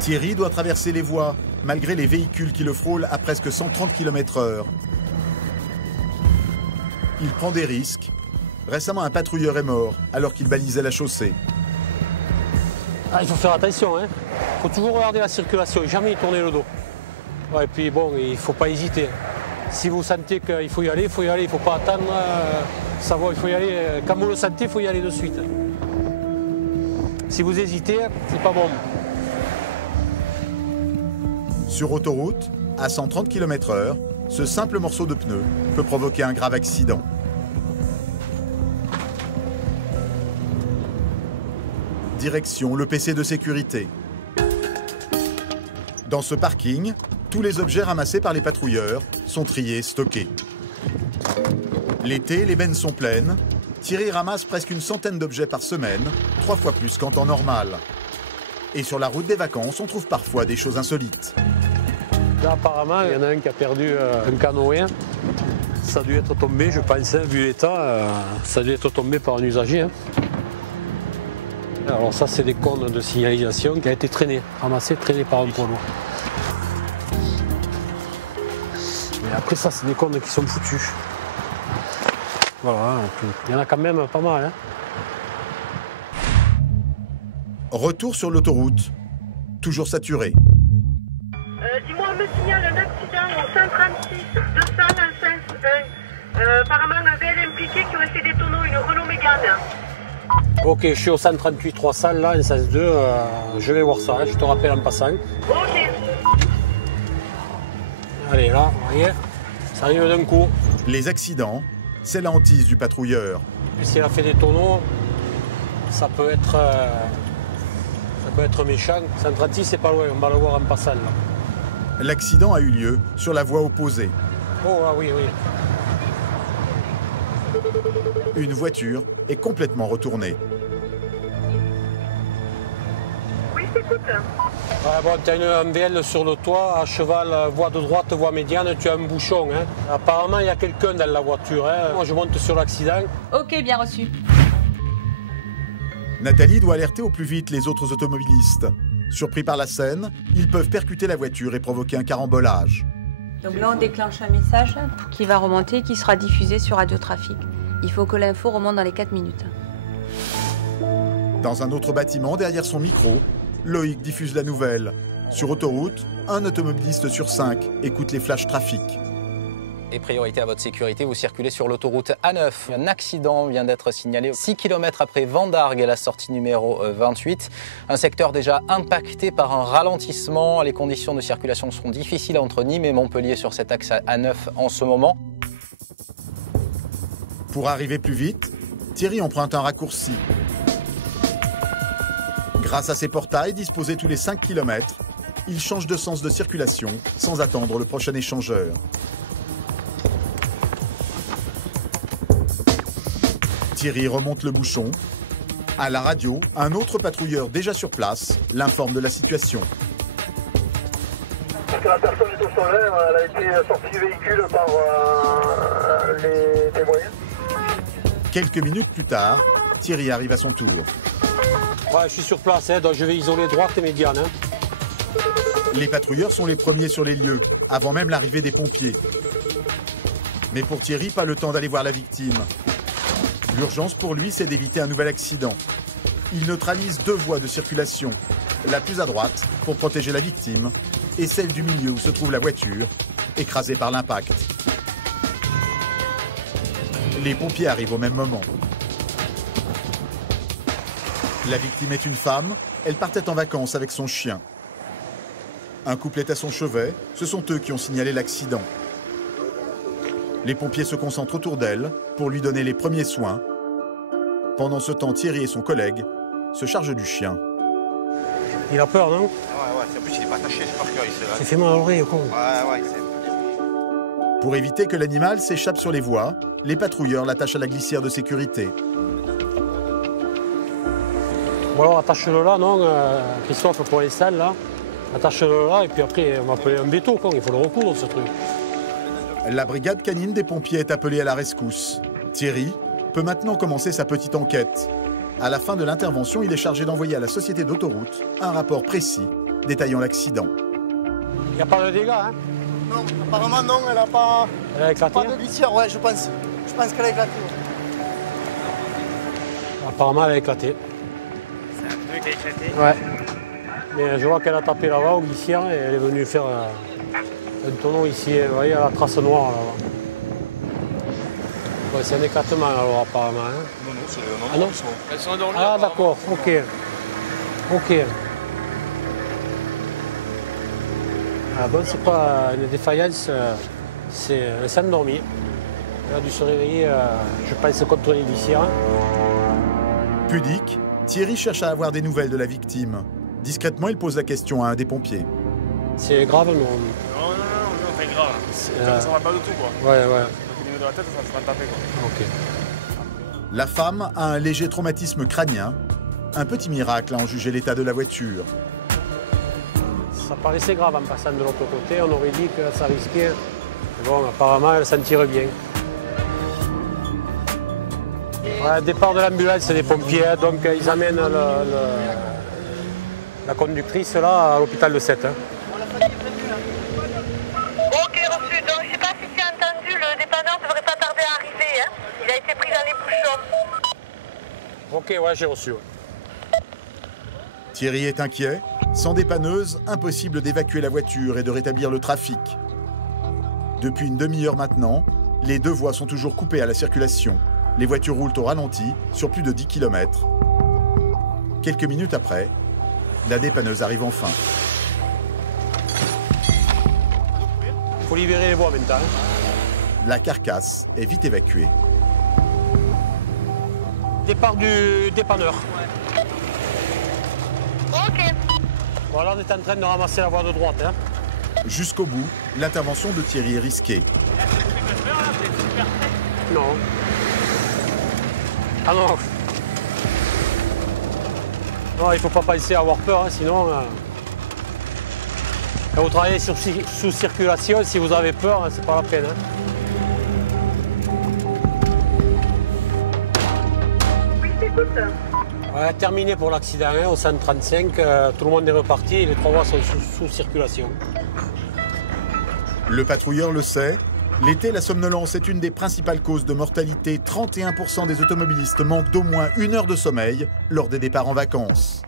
Thierry doit traverser les voies, malgré les véhicules qui le frôlent à presque 130 km/h. Il prend des risques. Récemment, un patrouilleur est mort alors qu'il balisait la chaussée. Ah, il faut faire attention, hein. Il faut toujours regarder la circulation, jamais y tourner le dos. Ouais, et puis bon, il ne faut pas hésiter. Si vous sentez qu'il faut y aller, il faut y aller. Il ne faut pas attendre, savoir, il faut y aller. Quand vous le sentez, il faut y aller de suite. Si vous hésitez, c'est pas bon. Sur autoroute, à 130 km/h, ce simple morceau de pneu peut provoquer un grave accident. Direction le PC de sécurité. Dans ce parking, tous les objets ramassés par les patrouilleurs sont triés, stockés. L'été, les bennes sont pleines. Thierry ramasse presque une centaine d'objets par semaine, 3 fois plus qu'en temps normal. Et sur la route des vacances, on trouve parfois des choses insolites. Là, apparemment, il y en a un qui a perdu un canoë. Ça a dû être tombé, je pense, vu l'état, ça a dû être tombé par un usager. Alors ça, c'est des cônes de signalisation qui a été ramassé, traîné par un poids lourd. Et après ça, c'est des cônes qui sont foutus. Voilà, il y en a quand même pas mal. Hein. Retour sur l'autoroute, toujours saturé. Dis-moi, on me signale un accident au 136, 200 en sens 1. Apparemment, un VL impliqué qui aurait fait des tonneaux, une Renault Mégane. Ok, je suis au 138 300, là, en sens 2, je vais voir ça, hein, je te rappelle en passant. Ok. Allez, là, vous voyez, ça arrive d'un coup. Les accidents, c'est la hantise du patrouilleur. S'il a fait des tonneaux, ça peut être méchant. 136, c'est pas loin, on va le voir en passant, là. L'accident a eu lieu sur la voie opposée. Oh, ah oui, oui. Une voiture est complètement retournée. Oui, j'écoute. Bon, tu as un VL sur le toit, à cheval, voie de droite, voie médiane, tu as un bouchon. Hein. Apparemment, il y a quelqu'un dans la voiture. Hein. Moi, je monte sur l'accident. Ok, bien reçu. Nathalie doit alerter au plus vite les autres automobilistes. Surpris par la scène, ils peuvent percuter la voiture et provoquer un carambolage. Donc là, on déclenche un message qui va remonter, qui sera diffusé sur Radio Trafic. Il faut que l'info remonte dans les 4 minutes. Dans un autre bâtiment, derrière son micro, Loïc diffuse la nouvelle. Sur autoroute, un automobiliste sur 5 écoute les flashs trafic. Et priorité à votre sécurité, vous circulez sur l'autoroute A9. Un accident vient d'être signalé 6 km après Vendargues, la sortie numéro 28. Un secteur déjà impacté par un ralentissement. Les conditions de circulation seront difficiles entre Nîmes et Montpellier sur cet axe A9 en ce moment. Pour arriver plus vite, Thierry emprunte un raccourci. Grâce à ses portails disposés tous les 5 km, il change de sens de circulation sans attendre le prochain échangeur. Thierry remonte le bouchon. À la radio, un autre patrouilleur déjà sur place l'informe de la situation. Parce que la personne est au solaire, elle a été sortie du véhicule par les témoins. Quelques minutes plus tard, Thierry arrive à son tour. Ouais, je suis sur place, hein, donc je vais isoler droite et médiane. Hein. Les patrouilleurs sont les premiers sur les lieux, avant même l'arrivée des pompiers. Mais pour Thierry, pas le temps d'aller voir la victime. L'urgence pour lui, c'est d'éviter un nouvel accident. Il neutralise 2 voies de circulation. La plus à droite, pour protéger la victime, et celle du milieu où se trouve la voiture, écrasée par l'impact. Les pompiers arrivent au même moment. La victime est une femme, elle partait en vacances avec son chien. Un couple est à son chevet, ce sont eux qui ont signalé l'accident. Les pompiers se concentrent autour d'elle pour lui donner les premiers soins. Pendant ce temps, Thierry et son collègue se chargent du chien. Il a peur, non? Ouais, en plus il est pas attaché, c'est par cœur. Il fait mal à l'oreille, quoi. Ouais, Pour éviter que l'animal s'échappe sur les voies, les patrouilleurs l'attachent à la glissière de sécurité. Bon alors, attache-le là, non, Christophe, pour les salles, là. Attache-le là, et puis après, on va appeler un béton, quoi. Il faut le recoudre, ce truc. La brigade canine des pompiers est appelée à la rescousse. Thierry peut maintenant commencer sa petite enquête. À la fin de l'intervention, il est chargé d'envoyer à la société d'autoroute un rapport précis détaillant l'accident. Il n'y a pas de dégâts, hein? Non, apparemment non, elle n'a pas, Elle a éclaté, pas de glissière, ouais, je pense. Je pense qu'elle a éclaté. Apparemment, elle a éclaté. C'est un pneu qui a éclaté. Ouais. Mais je vois qu'elle a tapé là-bas au glissière et elle est venue faire un tonneau ici. Vous voyez, à la trace noire là-bas. Ouais, c'est un éclatement alors apparemment. Hein. Non, non, c'est Ah non? elles sont endormies. Ah d'accord, ok. Ok. Ah bon, c'est pas une défaillance, elle s'est endormie. Elle a dû se réveiller, je pense, contre les glissières. Pudique, Thierry cherche à avoir des nouvelles de la victime. Discrètement, il pose la question à un des pompiers. C'est grave, non? Non, c'est grave. Ça va pas du tout, quoi. Ouais. Donc, au niveau de la tête, ça se va taper, quoi. Ok. La femme a un léger traumatisme crânien. Un petit miracle à en juger l'état de la voiture. Ça paraissait grave en passant de l'autre côté, on aurait dit que ça risquait. Mais bon, apparemment, elle s'en tire bien. Ouais, départ de l'ambulance, c'est des pompiers, donc ils amènent la conductrice là à l'hôpital de Sète. Ok, reçu. Donc, je ne sais pas si tu as entendu, le dépanneur ne devrait pas tarder à arriver. Hein. Il a été pris dans les bouchons. Ok, ouais, j'ai reçu. Ouais. Thierry est inquiet. Sans dépanneuse, impossible d'évacuer la voiture et de rétablir le trafic. Depuis une demi-heure maintenant, les deux voies sont toujours coupées à la circulation. Les voitures roulent au ralenti sur plus de 10 km. Quelques minutes après, la dépanneuse arrive enfin. Faut libérer les voies maintenant. La carcasse est vite évacuée. Départ du dépanneur. Ok. Voilà, on est en train de ramasser la voie de droite. Hein. Jusqu'au bout, l'intervention de Thierry est risquée. Non. Ah non. Non, il ne faut pas penser à avoir peur, hein, sinon... Quand vous travaillez sous circulation, si vous avez peur, hein, c'est pas la peine. Hein. Oui, je t'écoute. Ouais, terminé pour l'accident, hein, au 135, tout le monde est reparti et les trois voies sont sous circulation. Le patrouilleur le sait, l'été, la somnolence est une des principales causes de mortalité. 31% des automobilistes manquent d'au moins 1 heure de sommeil lors des départs en vacances.